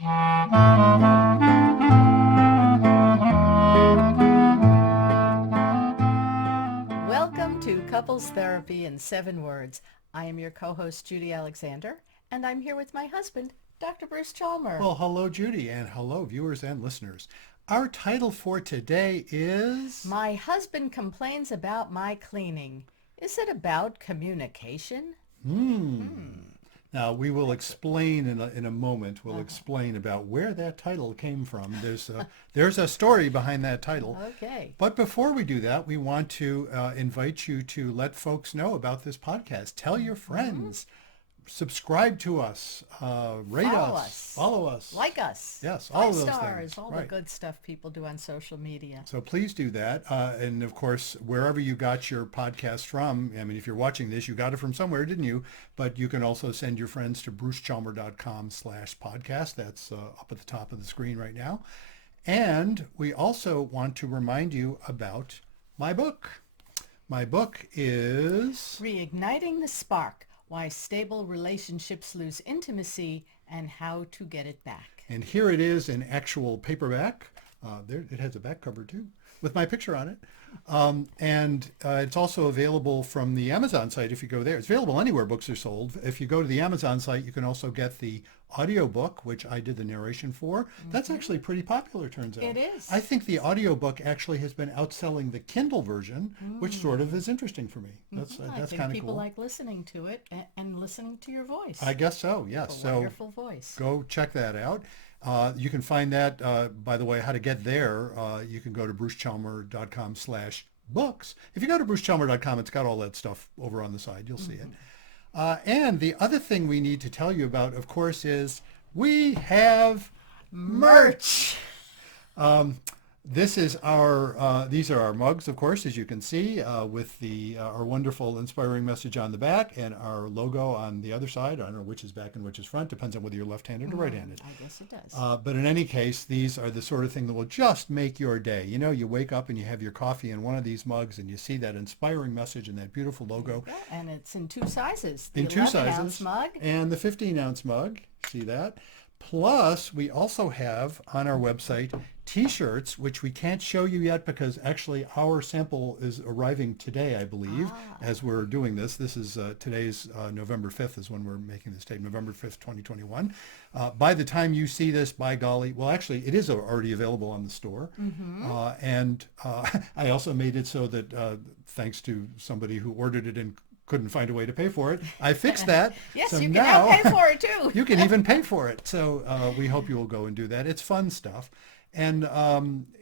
Welcome to Couples Therapy in 7 Words. I am your co-host, Judy Alexander, and I'm here with my husband, Dr. Bruce Chalmer. Well, hello, Judy, and hello, viewers and listeners. Our title for today is... My husband complains about my cleaning. Is it about communication? Now, we will explain in a moment. We'll explain about where that title came from. There's a story behind that title. Okay. But before we do that, we want to invite you to let folks know about this podcast. Tell your friends. Subscribe to us, rate us, follow us, like us. Yes, all of those stars, things. all Right. the good stuff people do on social media. So please do that. And of course, wherever you got your podcast from, I mean, if you're watching this, you got it from somewhere, didn't you? But you can also send your friends to brucechalmer.com/podcast. That's up at the top of the screen right now. And we also want to remind you about my book. My book is... Reigniting the Spark. Why Stable Relationships Lose Intimacy and How to Get It Back. And here it is in actual paperback. There, it has a back cover too, with my picture on it. And it's also available from the Amazon site if you go there. It's available anywhere books are sold. If you go to the Amazon site, you can also get the audiobook, which I did the narration for. That's actually pretty popular, turns out. It is. I think the audiobook actually has been outselling the Kindle version, which sort of is interesting for me. That's I that's think kind of people cool. like listening to it and listening to your voice. I guess so, yes. A So wonderful voice. go check that out. You can find that, by the way, how to get there. You can go to brucechalmer.com/books. If you go to brucechalmer.com, it's got all that stuff over on the side. You'll see it. And the other thing we need to tell you about, of course, is we have merch. This is our, these are our mugs, of course, as you can see, with our wonderful inspiring message on the back and our logo on the other side. I don't know which is back and which is front, depends on whether you're left-handed or right-handed. I guess it does. But in any case, these are the sort of thing that will just make your day. You know, you wake up and you have your coffee in one of these mugs and you see that inspiring message and that beautiful logo. Yeah, and it's in 2 sizes. The In 2 sizes. 11-ounce mug. And the 15-ounce mug. See that? Plus, we also have on our website T-shirts, which we can't show you yet because actually our sample is arriving today, I believe, as we're doing this. This is today's November 5th is when we're making this tape, November 5th, 2021. By the time you see this, by golly, well, actually, it is already available on the store. And I also made it so that thanks to somebody who ordered it and couldn't find a way to pay for it, I fixed that. Yes, so you can now now pay for it too. you can even pay for it. So we hope you will go and do that. It's fun stuff. And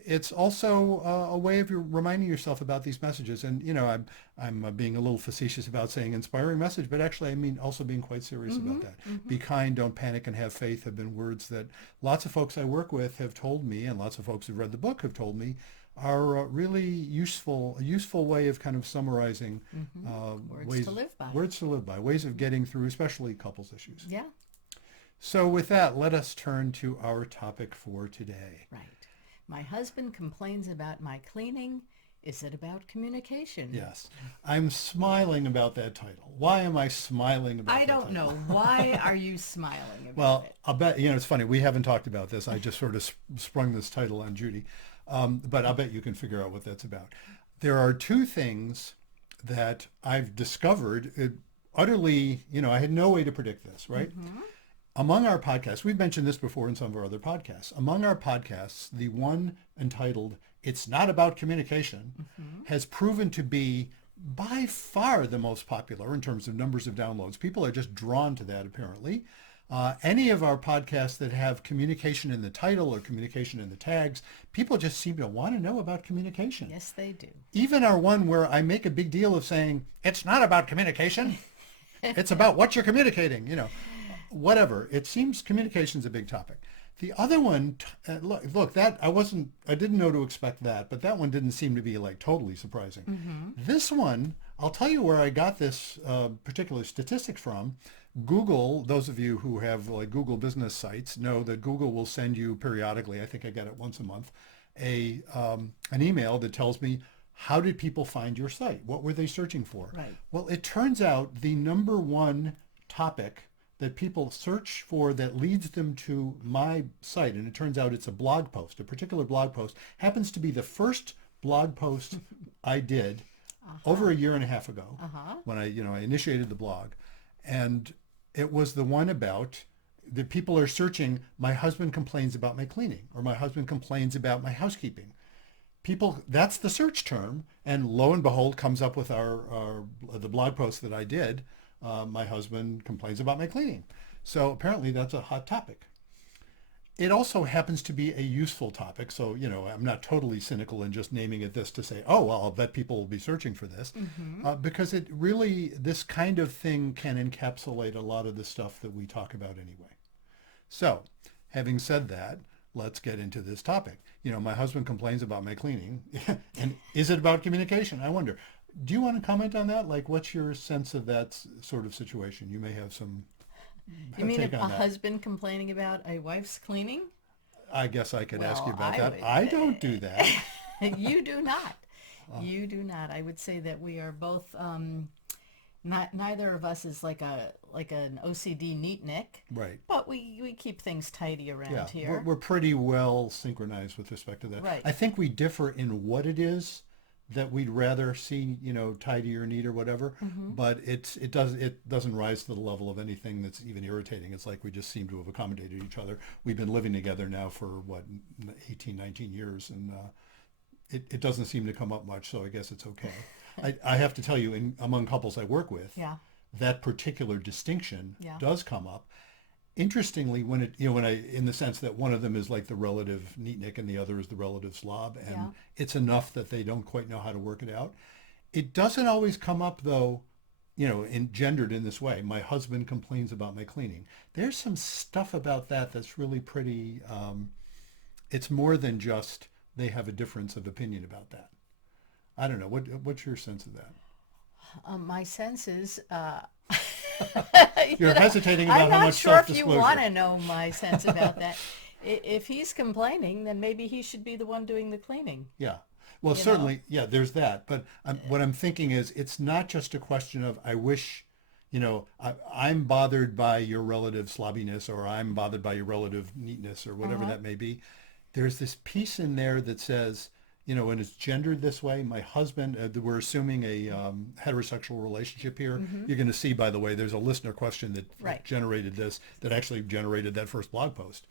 it's also a way of reminding yourself about these messages. And, you know, I'm being a little facetious about saying inspiring message, but actually I mean also being quite serious about that. Be kind, don't panic, and have faith have been words that lots of folks I work with have told me, and lots of folks who've read the book have told me, are really a useful way of kind of summarizing Words to live by. Words to live by, ways of getting through, especially couples issues. Yeah, So with that, let us turn to our topic for today. right. My husband complains about my cleaning. Is it about communication? Yes, I'm smiling about that title. Why am I smiling about I that don't title? know. Why are you smiling about Well, it? I'll bet, you know, it's funny. We haven't talked about this. I just sort of sprung this title on Judy. But I'll bet you can figure out what that's about. There are 2 things that I've discovered utterly, you know, I had no way to predict this, right? Among our podcasts, we've mentioned this before in some of our other podcasts. Among our podcasts, the one entitled It's Not About Communication has proven to be by far the most popular in terms of numbers of downloads. People are just drawn to that, apparently. Any of our podcasts that have communication in the title or communication in the tags, people just seem to want to know about communication. Yes, they do. Even our one where I make a big deal of saying, it's not about communication. It's about what you're communicating, you know, whatever. It seems communication's a big topic. The other one, look, that I didn't know to expect that, but that one didn't seem to be like totally surprising. This one, I'll tell you where I got this particular statistic from. Google, those of you who have like Google business sites know that Google will send you periodically, I think I get it once a month, an email that tells me, how did people find your site? What were they searching for? Right. Well, it turns out the number one topic that people search for that leads them to my site. And it turns out it's a blog post. A particular blog post happens to be the first blog post I did over a year and a half ago when I initiated the blog. And it was the one about that people are searching, my husband complains about my cleaning, or my husband complains about my housekeeping. People, that's the search term, and lo and behold comes up with the blog post that I did. My husband complains about my cleaning. So apparently that's a hot topic. It also happens to be a useful topic. So, I'm not totally cynical in just naming it this to say, oh, well, I'll bet people will be searching for this. Because it really, this kind of thing can encapsulate a lot of the stuff that we talk about anyway. So, having said that, let's get into this topic. My husband complains about my cleaning. And is it about communication? I wonder. Do you want to comment on that? Like, what's your sense of that sort of situation? You may have some You mean take a on that. husband complaining about a wife's cleaning? I guess I could ask you Well, about I that. would- I don't do that. You do not. You do not. I would say that we are both. Neither of us is like an OCD neatnik, Right. but we keep things tidy around Yeah. here. We're pretty well synchronized with respect to that. Right. I think we differ in what it is that we'd rather see, tidy or neat or whatever, but it doesn't rise to the level of anything that's even irritating. It's like we just seem to have accommodated each other. We've been living together now for 18, 19 years, and it doesn't seem to come up much, so I guess it's okay. I have to tell you, among couples I work with, Yeah. that particular distinction Yeah. does come up. Interestingly, in the sense that one of them is like the relative neatnik and the other is the relative slob, and Yeah. it's enough that they don't quite know how to work it out. It doesn't always come up though, gendered in this way. My husband complains about my cleaning. There's some stuff about that that's really pretty, it's more than just they have a difference of opinion about that. I don't know. What's your sense of that? My sense is, You're hesitating about I'm how not much sure if you self-disclosure. want to know my sense about that. If he's complaining, then maybe he should be the one doing the cleaning. Yeah. Well, certainly, yeah, there's that. But what I'm thinking is it's not just a question of, I wish, I'm bothered by your relative slobbiness, or I'm bothered by your relative neatness, or whatever that may be. There's this piece in there that says, when it's gendered this way, my husband, we're assuming a heterosexual relationship here. You're going to see, by the way, there's a listener question that generated this, that actually generated that first blog post.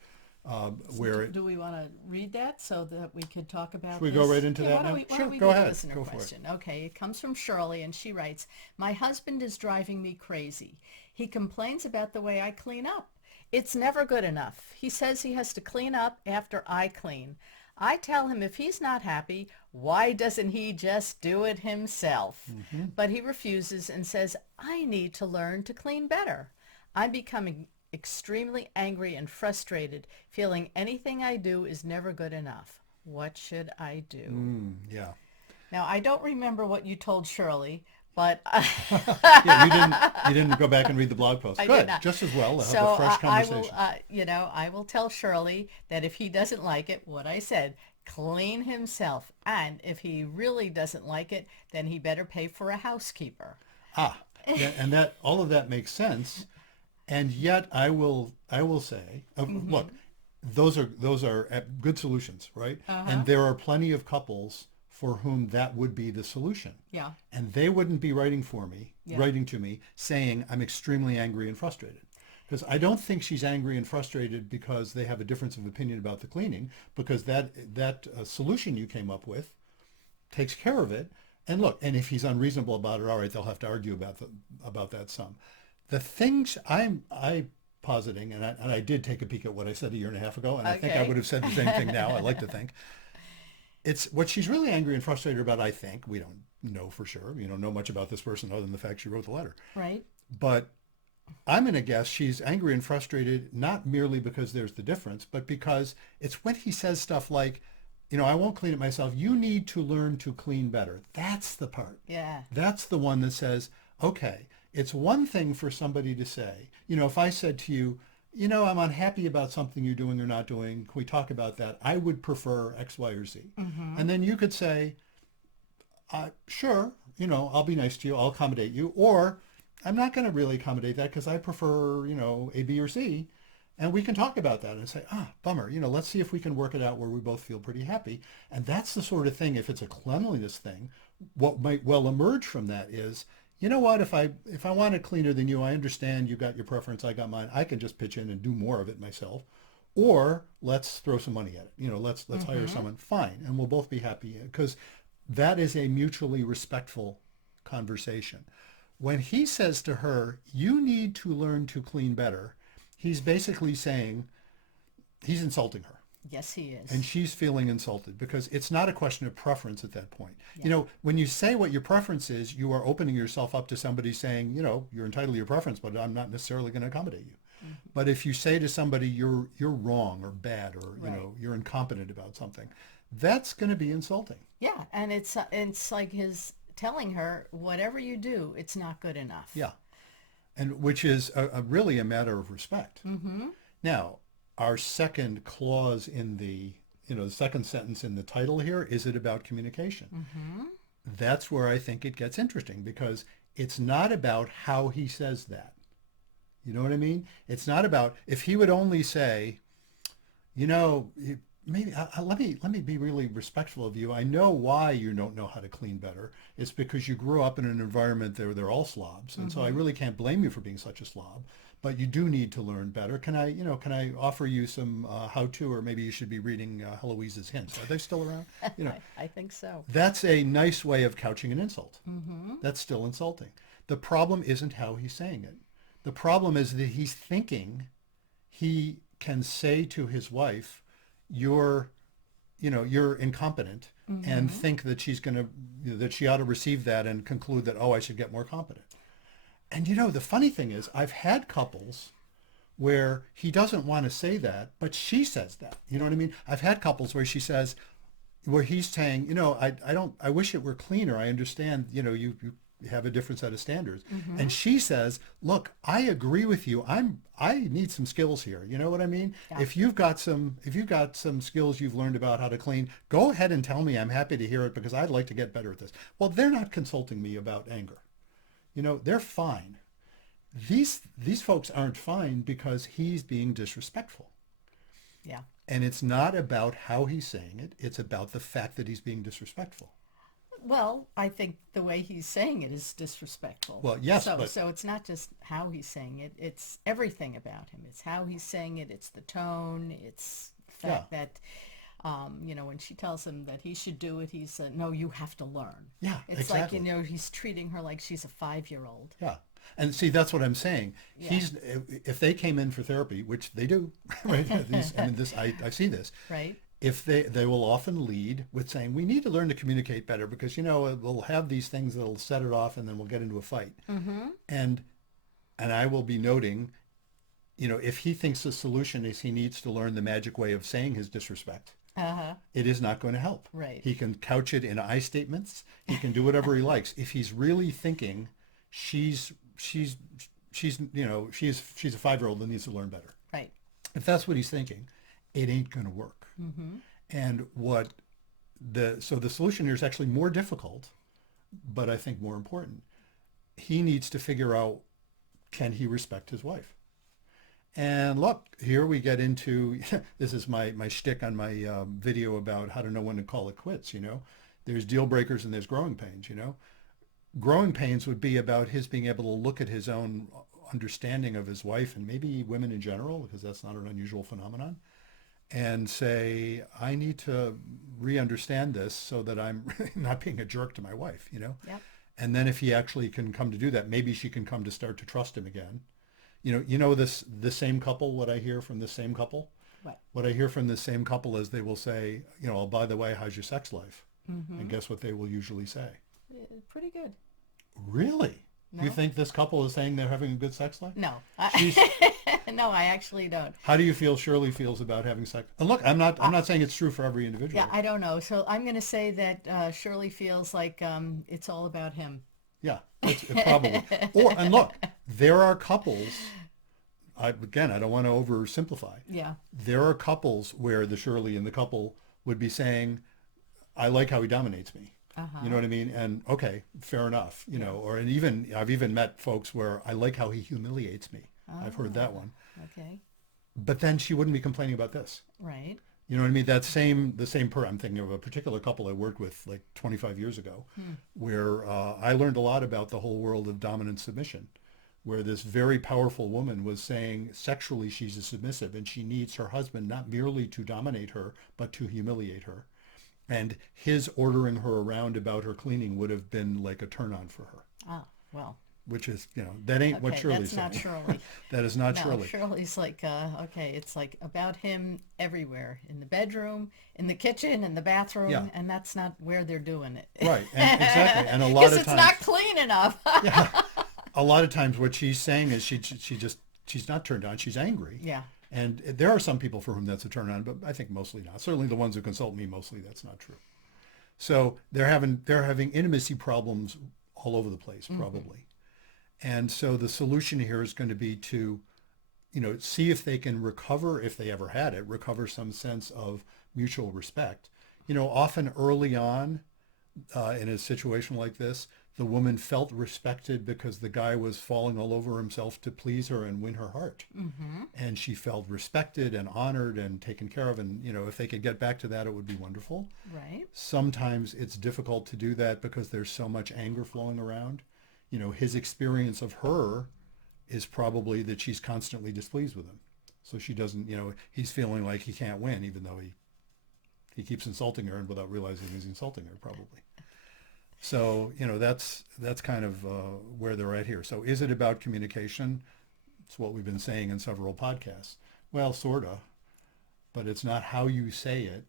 Do we want to read that so that we could talk about Should we this? go right into that why don't now? we, why Sure, don't we go do the ahead. listener Go for it. question? Okay, it comes from Shirley, and she writes, my husband is driving me crazy. He complains about the way I clean up. It's never good enough. He says he has to clean up after I clean. I tell him if he's not happy, why doesn't he just do it himself? But he refuses and says, I need to learn to clean better. I'm becoming extremely angry and frustrated, feeling anything I do is never good enough. What should I do? Yeah. Now, I don't remember what you told Shirley, but Yeah, you didn't go back and read the blog post. I Good, did not. just as well. Have So a fresh conversation. I will tell Shirley that if he doesn't like it, what I said, clean himself. And if he really doesn't like it, then he better pay for a housekeeper. And that all of that makes sense. And yet I will say, look, those are good solutions, right? And there are plenty of couples for whom that would be the solution. Yeah. And they wouldn't be writing to me saying, I'm extremely angry and frustrated. Because I don't think she's angry and frustrated because they have a difference of opinion about the cleaning, because that solution you came up with takes care of it. And look, and if he's unreasonable about it, all right, they'll have to argue about that some. The things I'm positing, and I did take a peek at what I said a year and a half ago, and I think I would have said the same thing now. I like to think. It's what she's really angry and frustrated about, I think. We don't know for sure. We don't know much about this person other than the fact she wrote the letter. Right. But I'm going to guess she's angry and frustrated not merely because there's the difference, but because it's when he says stuff like, I won't clean it myself. You need to learn to clean better. That's the part. Yeah. That's the one that says, okay, it's one thing for somebody to say, if I said to you, I'm unhappy about something you're doing or not doing. Can we talk about that? I would prefer X, Y, or Z. And then you could say, sure, I'll be nice to you. I'll accommodate you. Or I'm not going to really accommodate that because I prefer, A, B, or C. And we can talk about that and say, bummer, let's see if we can work it out where we both feel pretty happy. And that's the sort of thing, if it's a cleanliness thing, what might well emerge from that is, you know what, if I want it cleaner than you, I understand you got your preference, I got mine, I can just pitch in and do more of it myself. Or let's throw some money at it. Let's hire someone, fine, and we'll both be happy because that is a mutually respectful conversation. When he says to her, you need to learn to clean better, he's basically saying he's insulting her. Yes, he is. And she's feeling insulted because it's not a question of preference at that point. Yeah. When you say what your preference is, you are opening yourself up to somebody saying, you're entitled to your preference, but I'm not necessarily going to accommodate you. Mm-hmm. But if you say to somebody, you're wrong or bad or, right. You're incompetent about something, that's going to be insulting. Yeah, and it's like his telling her, whatever you do, it's not good enough. Yeah, and which is really a matter of respect. Mm-hmm. Now, our second clause in the second sentence in the title here, is it about communication? Mm-hmm. That's where I think it gets interesting because it's not about how he says that. You know what I mean? It's not about, if he would only say, maybe let me be really respectful of you. I know why you don't know how to clean better. It's because you grew up in an environment where they're all slobs, and so I really can't blame you for being such a slob. But you do need to learn better. Can I offer you some how-to, or maybe you should be reading Heloise's Hints. Are they still around? I think so. That's a nice way of couching an insult. Mm-hmm. That's still insulting. The problem isn't how he's saying it. The problem is that he's thinking he can say to his wife, you're incompetent, and think that she's going to, that she ought to receive that and conclude that, I should get more competent. And the funny thing is, I've had couples where he doesn't want to say that, but she says that. You know what I mean? I've had couples where where he's saying, I wish it were cleaner. I understand, you have a different set of standards. Mm-hmm. And she says, look, I agree with you. I need some skills here. You know what I mean? Yeah. If you've got some skills you've learned about how to clean, go ahead and tell me. I'm happy to hear it because I'd like to get better at this. Well, they're not consulting me about anger. They're fine. These folks aren't fine because he's being disrespectful. Yeah. And it's not about how he's saying it. It's about the fact that he's being disrespectful. Well, I think the way he's saying it is disrespectful. Well, yes, so it's not just how he's saying it. It's everything about him. It's how he's saying it. It's the tone. It's the fact that, when she tells him that he should do it, he's no, you have to learn. Yeah, it's exactly. like, he's treating her like she's a 5-year-old. Yeah. And see, that's what I'm saying. Yeah. If they came in for therapy, which they do, right? I see this. Right. If they will often lead with saying, we need to learn to communicate better because, we'll have these things that'll set it off and then we'll get into a fight. Mm-hmm. And I will be noting, if he thinks the solution is he needs to learn the magic way of saying his disrespect, it is not going to help. Right. He can couch it in I statements. He can do whatever he likes. If he's really thinking she's a 5-year-old that needs to learn better. Right. If that's what he's thinking, it ain't going to work. Mm-hmm. And the solution here is actually more difficult, but I think more important. He needs to figure out, can he respect his wife? And look, here we get into, this is my shtick on my video about how to know when to call it quits, There's deal breakers and there's growing pains, Growing pains would be about his being able to look at his own understanding of his wife and maybe women in general, because that's not an unusual phenomenon, and say, I need to re-understand this so that I'm not being a jerk to my wife, Yep. And then if he actually can come to do that, maybe she can come to start to trust him again. The same couple, what I hear from the same couple? What I hear from the same couple is they will say, oh, by the way, how's your sex life? Mm-hmm. And guess what they will usually say? Pretty good. Really? No? You think this couple is saying they're having a good sex life? No. No, I actually don't. How do you feel Shirley feels about having sex? And look, I'm not saying it's true for every individual. Yeah, I don't know. So I'm going to say that Shirley feels like it's all about him. Yeah, it probably. And look, there are couples, I don't want to oversimplify. Yeah. There are couples where the Shirley and the couple would be saying, I like how he dominates me. You know what I mean? And okay, fair enough, you Yeah. know, or and even I've even met folks where I like how he humiliates me. I've heard that Ah, one. okay. But then she wouldn't be complaining about this. Right. You know what I mean? The same I'm thinking of a particular couple I worked with like 25 years ago, Hmm. where I learned a lot about the whole world of dominant submission, where this very powerful woman was saying sexually she's a submissive and she needs her husband not merely to dominate her, but to humiliate her. And his ordering her around about her cleaning would have been like a turn on for her, Ah, well, which is, you know, that ain't what okay, Shirley's that's not saying. Shirley. That is not No, Shirley. Shirley's like, okay, it's like about him everywhere, in the bedroom, in the kitchen, in the Yeah, bathroom, and that's not where they're doing it. right. And exactly. And a lot Because of it's times, not clean enough. yeah, a lot of times what she's saying is she's not turned on, she's angry. Yeah. And there are some people for whom that's a turn on, but I think mostly not. Certainly the ones who consult me, mostly that's not true. So they're having intimacy problems all over the place, probably. And so the solution here is going to be to, you know, see if they can recover, if they ever had it, recover some sense of mutual respect. You know, often early on in a situation like this, the woman felt respected because the guy was falling all over himself to please her and win her heart. Mm-hmm. And she felt respected and honored and taken care of. And, you know, if they could get back to that, it would be wonderful. Right. Sometimes it's difficult to do that because there's so much anger flowing around. You know, his experience of her is probably that she's constantly displeased with him. So she doesn't, you know, he's feeling like he can't win, even though he keeps insulting her and without realizing he's insulting her probably. So, you know, that's kind of where they're at here. So is it about communication? It's what we've been saying in several podcasts. Well, sort of, but it's not how you say it.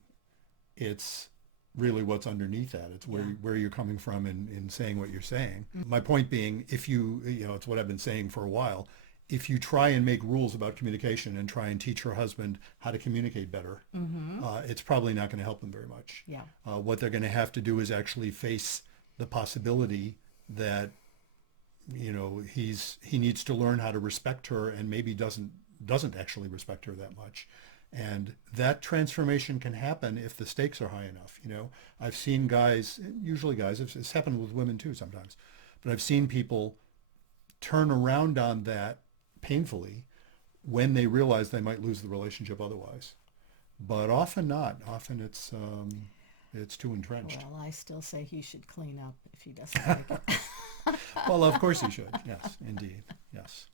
It's really what's underneath that. It's where you're coming from in saying what you're saying. My point being, if you know, it's what I've been saying for a while. If you try and make rules about communication and try and teach your husband how to communicate better, it's probably not going to help them very much. Yeah. What they're going to have to do is actually face the possibility that, you know, he needs to learn how to respect her and maybe doesn't actually respect her that much. And that transformation can happen if the stakes are high enough. You know, I've seen guys, usually guys, it's happened with women too sometimes, but I've seen people turn around on that painfully when they realize they might lose the relationship otherwise. But often not. Often it's too entrenched. Well, I still say he should clean up if he doesn't like it. Well, of course he should. Yes, indeed. Yes.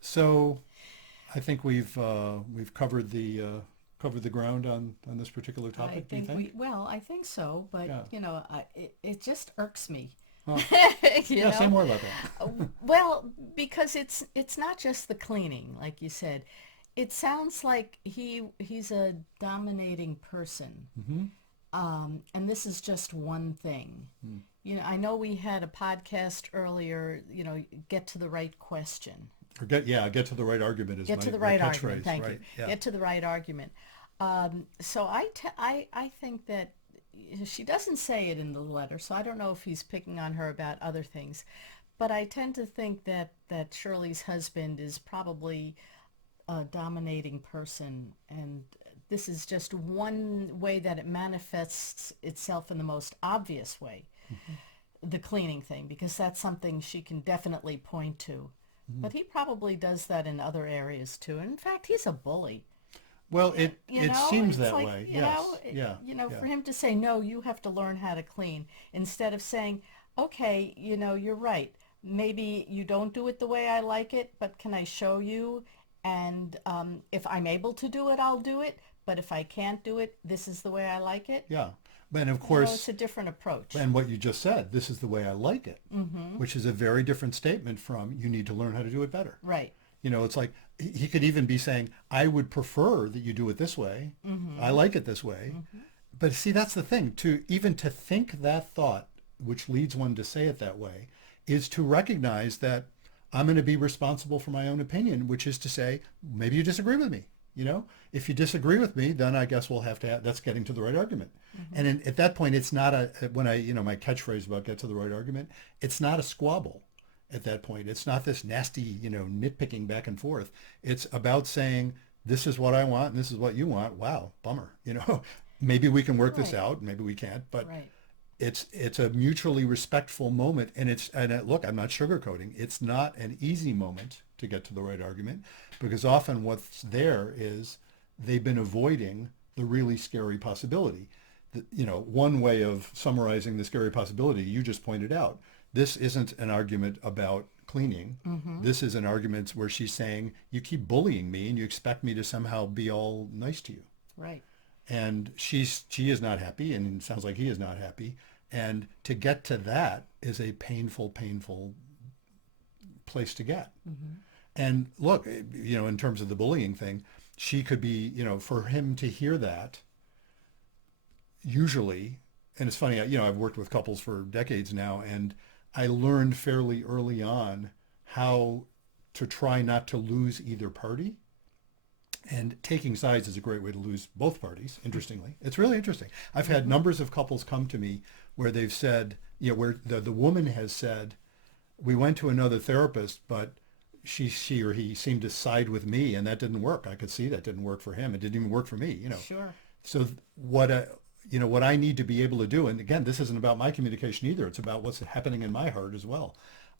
So I think we've covered the ground on this particular I topic. Do you think think? I think so, but Yeah. you know, it just irks me. Huh. You Yeah. Say know? more about that. Well, because it's not just the cleaning, like you said. It sounds like he's a dominating person. Mm-hmm. And this is just one thing. You know, I know we had a podcast earlier, you know, get to the right question. Or get to the right argument is Get my, to the my right catchphrase, argument. Thank right? you. Yeah. Get to the right argument. So I think that she doesn't say it in the letter, so I don't know if he's picking on her about other things. But I tend to think that Shirley's husband is probably a dominating person, and this is just one way that it manifests itself in the most obvious way, the cleaning thing, because that's something she can definitely point to. But he probably does that in other areas too. And in fact, he's a bully. Well, it seems It's that like, way. you Yes. know, Yeah. you know, Yeah. for him to say, no, you have to learn how to clean, instead of saying, okay, you know, you're right. Maybe you don't do it the way I like it, but can I show you? And if I'm able to do it, I'll do it. But if I can't do it, this is the way I like it. Yeah. And of You know, course, it's a different approach. and what you just said, this is the way I like it, which is a very different statement from you need to learn how to do it better. Right. You know, it's like he could even be saying, I would prefer that you do it this way. I like it this way. But see, that's the thing. To think that thought, which leads one to say it that way, is to recognize that I'm going to be responsible for my own opinion, which is to say, maybe you disagree with me. You know, if you disagree with me, then I guess we'll have to that's getting to the right argument. And at that point, it's not my catchphrase about get to the right argument, it's not a squabble at that point. It's not this nasty, you know, nitpicking back and forth. It's about saying, this is what I want and this is what you want. Wow, bummer. You know, maybe we can work this Right. out. Maybe we can't. But Right. it's a mutually respectful moment, and look, I'm not sugarcoating. It's not an easy moment to get to the right argument, because often what's there is they've been avoiding the really scary possibility. One way of summarizing the scary possibility you just pointed out. This isn't an argument about cleaning. Mm-hmm. This is an argument where she's saying, you keep bullying me and you expect me to somehow be all nice to you. Right. And she is not happy, and it sounds like he is not happy. And to get to that is a painful, painful place to get. Mm-hmm. And look, in terms of the bullying thing, she could be, for him to hear that, usually, and it's funny, I've worked with couples for decades now, and I learned fairly early on how to try not to lose either party. And taking sides is a great way to lose both parties, interestingly. It's really interesting. I've had numbers of couples come to me where they've said, where the woman has said, we went to another therapist, but she or he seemed to side with me, and that didn't work. I could see that didn't work for him. It didn't even work for me, Sure. So what I need to be able to do, and again, this isn't about my communication either. It's about what's happening in my heart as well.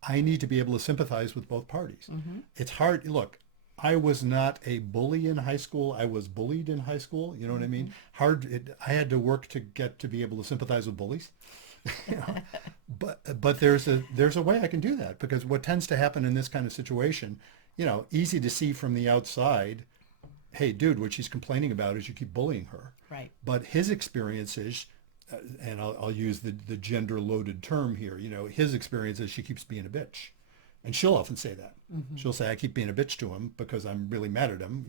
I need to be able to sympathize with both parties. Mm-hmm. It's hard. Look, I was not a bully in high school. I was bullied in high school. You know what I mean? I had to work to get to be able to sympathize with bullies. But there's a way I can do that, because what tends to happen in this kind of situation, easy to see from the outside, hey, dude, what she's complaining about is you keep bullying her. Right. But his experience is, and I'll use the gender-loaded term here, his experience is she keeps being a bitch. And she'll often say that. Mm-hmm. She'll say, I keep being a bitch to him because I'm really mad at him,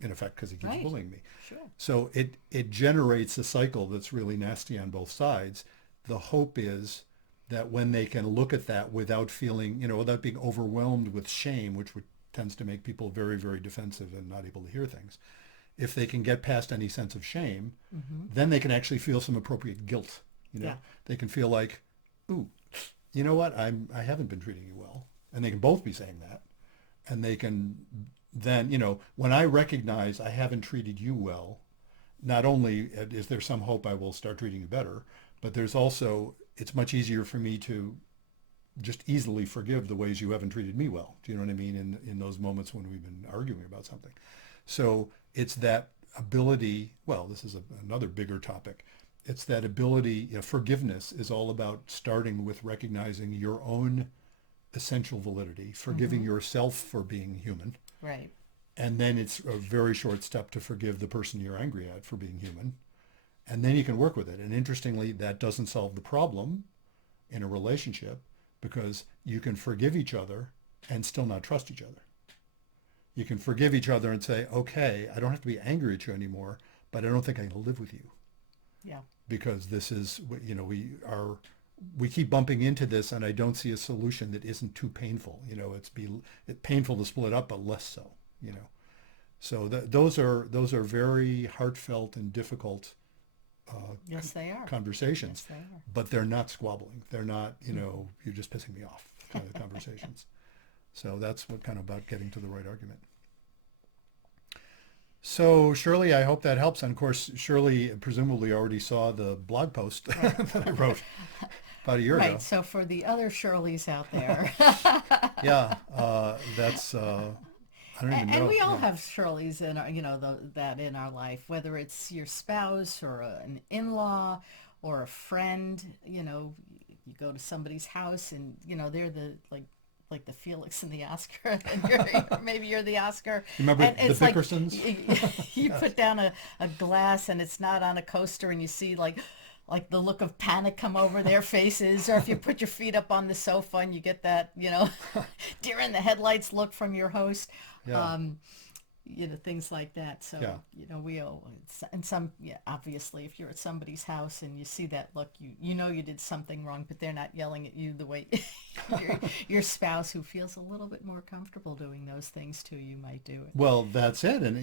in effect, because he keeps Right. bullying me. Sure. So it generates a cycle that's really nasty on both sides. The hope is that when they can look at that without feeling, without being overwhelmed with shame, which tends to make people very, very defensive and not able to hear things, if they can get past any sense of shame, Mm-hmm. then they can actually feel some appropriate guilt. Yeah. They can feel like, ooh, you know what? I haven't been treating you well. And they can both be saying that. And they can then, when I recognize I haven't treated you well, not only is there some hope I will start treating you better, but there's also, it's much easier for me to just easily forgive the ways you haven't treated me well. Do you know what I mean? In those moments when we've been arguing about something. So it's that ability, well, this is another bigger topic. It's that ability, forgiveness is all about starting with recognizing your own essential validity, forgiving Mm-hmm. yourself for being human. Right. And then it's a very short step to forgive the person you're angry at for being human. And then you can work with it. And interestingly, that doesn't solve the problem in a relationship, because you can forgive each other and still not trust each other. You can forgive each other and say, okay, I don't have to be angry at you anymore, but I don't think I can live with you. Yeah. Because this is, we keep bumping into this, and I don't see a solution that isn't too painful. It's painful to split up, but less so. So those are very heartfelt and difficult Yes, they are. conversations. Yes, they are. But they're not squabbling. They're not, you're just pissing me off kind of conversations. So that's what kind of about getting to the right argument. So Shirley, I hope that helps. And of course, Shirley presumably already saw the blog post that I wrote about a year ago. Right. So for the other Shirleys out there. Yeah, that's, I don't even know. And we all Yeah. have Shirleys in our, that in our life, whether it's your spouse or an in-law or a friend. You go to somebody's house and they're the like the Felix and the Oscar, and maybe you're the Oscar. Remember and the it's like Bickersons? you put down a glass and it's not on a coaster, and you see like the look of panic come over their faces, or if you put your feet up on the sofa and you get that deer in the headlights look from your host. Yeah. Things like that. So, Yeah. we owe, and obviously if you're at somebody's house and you see that look, you did something wrong, but they're not yelling at you the way your spouse, who feels a little bit more comfortable doing those things to you, might do it. Well, that's it. And,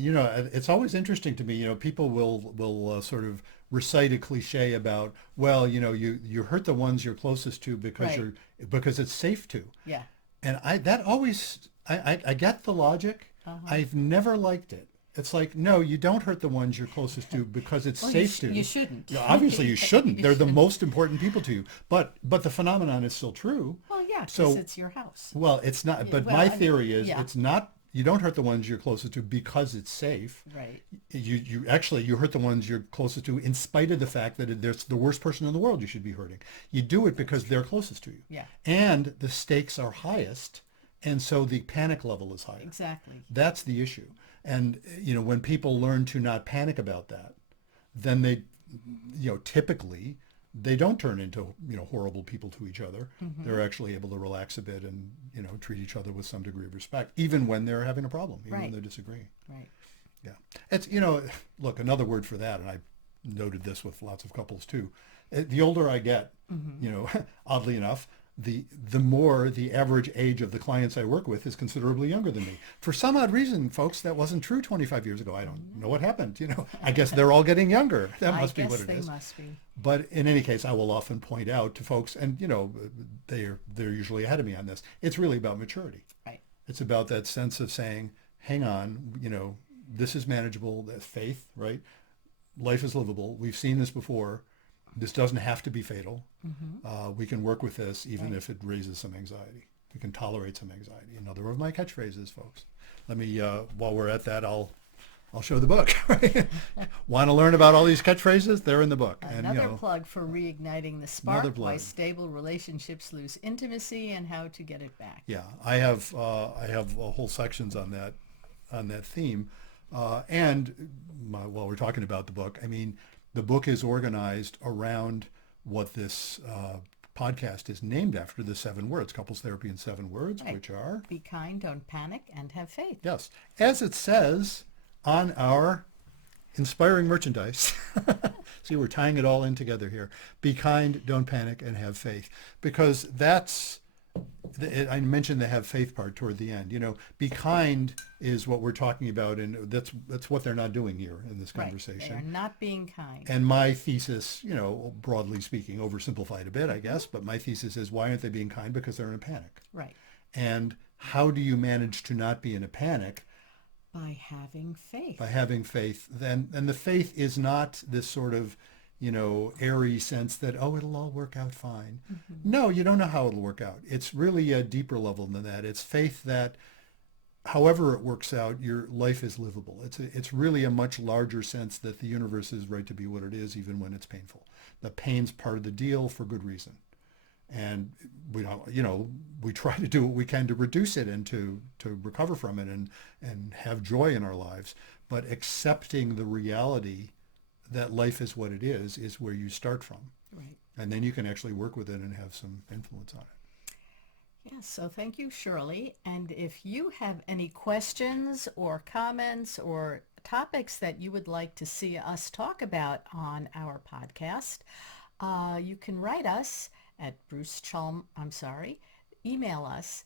it's always interesting to me, people will sort of recite a cliche about, well, you hurt the ones you're closest to because Right. because it's safe to. Yeah. And I get the logic. Uh-huh. I've never liked it. It's like, no, you don't hurt the ones you're closest to because it's Well, safe to. you shouldn't. Yeah, obviously, you shouldn't. You They're the shouldn't. most important people to you. But the phenomenon is still true. Well, yeah, because So, it's your house. well, it's not. Yeah, But well, my I mean, theory is yeah, it's not. You don't hurt the ones you're closest to because it's safe. right. You actually you hurt the ones you're closest to in spite of the fact that there's the worst person in the world you should be hurting. You do it because they're closest to you, Yeah, and the stakes are highest, and so the panic level is higher. exactly. That's the issue. And when people learn to not panic about that, then they, typically they don't turn into horrible people to each other. Mm-hmm. They're actually able to relax a bit and treat each other with some degree of respect, even when they're having a problem, even when Right. they're disagreeing. Right. Yeah, it's look, another word for that, and I noted this with lots of couples too. The older I get, oddly enough, the more the average age of the clients I work with is considerably younger than me. For some odd reason, folks, that wasn't true 25 years ago. I don't know what happened. I guess they're all getting younger. That must be what it is. They must be. But in any case, I will often point out to folks, and they're usually ahead of me on this. It's really about maturity. Right. It's about that sense of saying, hang on, this is manageable. That's faith, right? Life is livable. We've seen this before. This doesn't have to be fatal. Mm-hmm. We can work with this even Right. if it raises some anxiety. We can tolerate some anxiety. Another of my catchphrases, folks. Let me, while we're at that, I'll show the book. Right? Want to learn about all these catchphrases? They're in the book. Another plug for Reigniting the Spark, Another plug. Why Stable Relationships Lose Intimacy and How to Get It Back. Yeah, I have whole sections on that theme. While we're talking about the book, I mean, the book is organized around what this podcast is named after, the 7 words, couples therapy in 7 words, Right. which are, Be kind, don't panic, and have faith. yes, as it says on our inspiring merchandise. See, we're tying it all in together here. Be kind, don't panic, and have faith. Because I mentioned the have faith part toward the end. Be kind is what we're talking about, and that's what they're not doing here in this Right. conversation. They are not being kind. And my thesis, broadly speaking, oversimplified a bit, I guess, but my thesis is, why aren't they being kind? Because they're in a panic. Right. And how do you manage to not be in a panic? By having faith. By having faith. And the faith is not this sort of, airy sense that, it'll all work out fine. Mm-hmm. No, you don't know how it'll work out. It's really a deeper level than that. It's faith that however it works out, your life is livable. It's really a much larger sense that the universe is right to be what it is, even when it's painful. The pain's part of the deal for good reason. And we don't, we try to do what we can to reduce it and to recover from it and have joy in our lives. But accepting the reality that life is what it is where you start from. Right. And then you can actually work with it and have some influence on it. Yes, so thank you, Shirley. And if you have any questions or comments or topics that you would like to see us talk about on our podcast, you can write us at email us,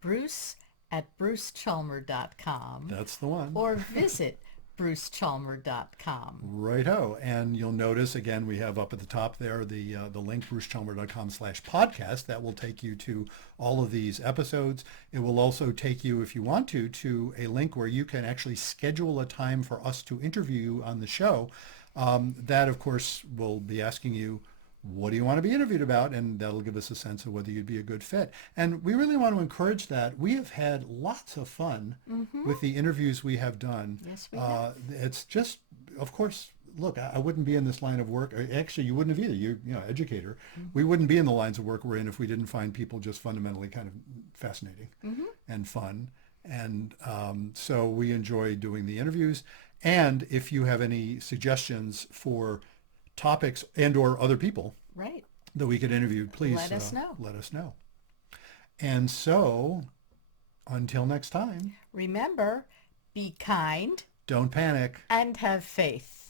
bruce@brucechalmer.com. That's the one. Or visit brucechalmer.com. Righto. And you'll notice, again, we have up at the top there the link, brucechalmer.com/podcast. That will take you to all of these episodes. It will also take you, if you want to a link where you can actually schedule a time for us to interview you on the show. That, of course, will be asking you, what do you want to be interviewed about? And that'll give us a sense of whether you'd be a good fit. And we really want to encourage that. We have had lots of fun with the interviews we have done. Yes, we have. It's just, of course, look, I wouldn't be in this line of work. Actually, you wouldn't have either. You're, educator. We wouldn't be in the lines of work we're in if we didn't find people just fundamentally kind of fascinating and fun. And so we enjoy doing the interviews. And if you have any suggestions for topics and or other people Right. that we could interview, please Let us know. Let us know. And so, until next time, Remember, be kind don't panic. and have faith.